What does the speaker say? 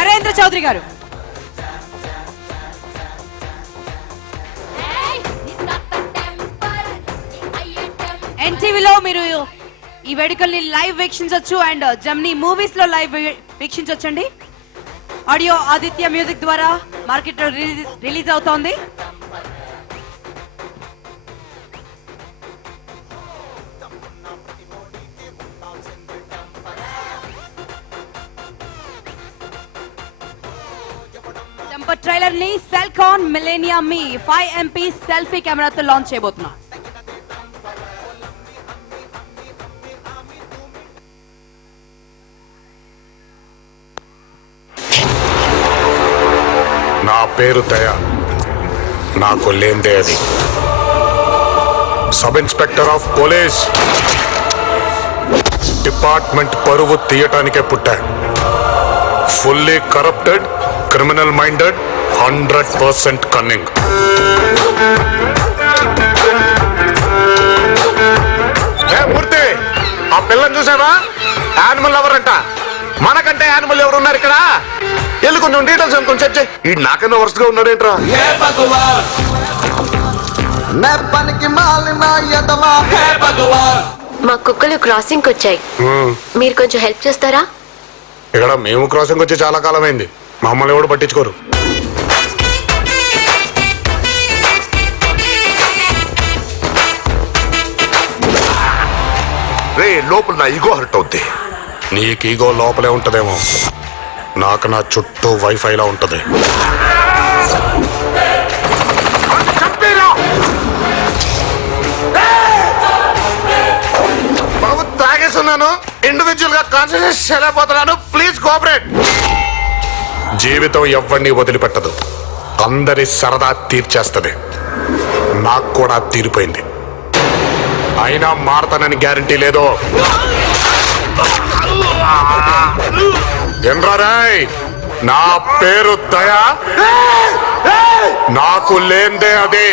నరేంద్ర చౌదరి గారు. ఎన్టీవీలో మీరు ఈ వేడుకల్ని లైవ్ వీక్షించవచ్చు అండ్ జమ్నీ మూవీస్ లో లైవ్ వీక్షించవచ్చండి. ఆడియో ఆదిత్య మ్యూజిక్ ద్వారా మార్కెట్ రిలీజ్ అవుతోంది. జంపర్ ట్రైలర్ ని సెల్కాన్ మిలేనియా మీ 5MP సెల్ఫీ కెమెరాతో లాంచ్ చేయబోతున్నా. నా పేరు దయ, నాకు లేందే అది. Sub inspector of police department పరువు తీయటానికే పుట్టా. Fully corrupted, criminal minded, 100% cunning. Murthy, ఆ పిల్లని చూసావా? యానిమల్ లవర్ అంట. మనకంటే యానిమల్ ఎవరున్నారు ఇక్కడ? వెళ్ళి కొంచెం డీటెయిల్స్ అనుకుని చెక్ చేయి. ఈ నాకన్నా వరుసగా ఉన్నాడేంట్రా? మా కుక్కలు క్రాసింగ్ వచ్చాయి, మీరు కొంచెం హెల్ప్ చేస్తారా? ఇక్కడ మేము క్రాసింగ్ వచ్చి చాలా కాలం అయింది, మమ్మల్ని ఎవడు పట్టించుకోరు. రే, లోపల నా ఈగో హర్ట్ అవుద్ది. నీకు ఈగో లోపలే ఉంటదేమో, నాకు నా చుట్టూ వైఫైలా ఉంటది. బాబు, తాగేస్తున్నాను, ఇండివిజువల్ గా కాన్సన్ట్రేషన్ అయిపోతున్నాను. Please cooperate. జీవితం ఎవరిని వదిలిపెట్టదు, అందరి సరదా తీర్చేస్తది. నాకు కూడా తీరిపోయింది, అయినా మారతానని గ్యారంటీ లేదు. ఎంరారాయ్, నా పేరు దయా, నాకు లేందే అది.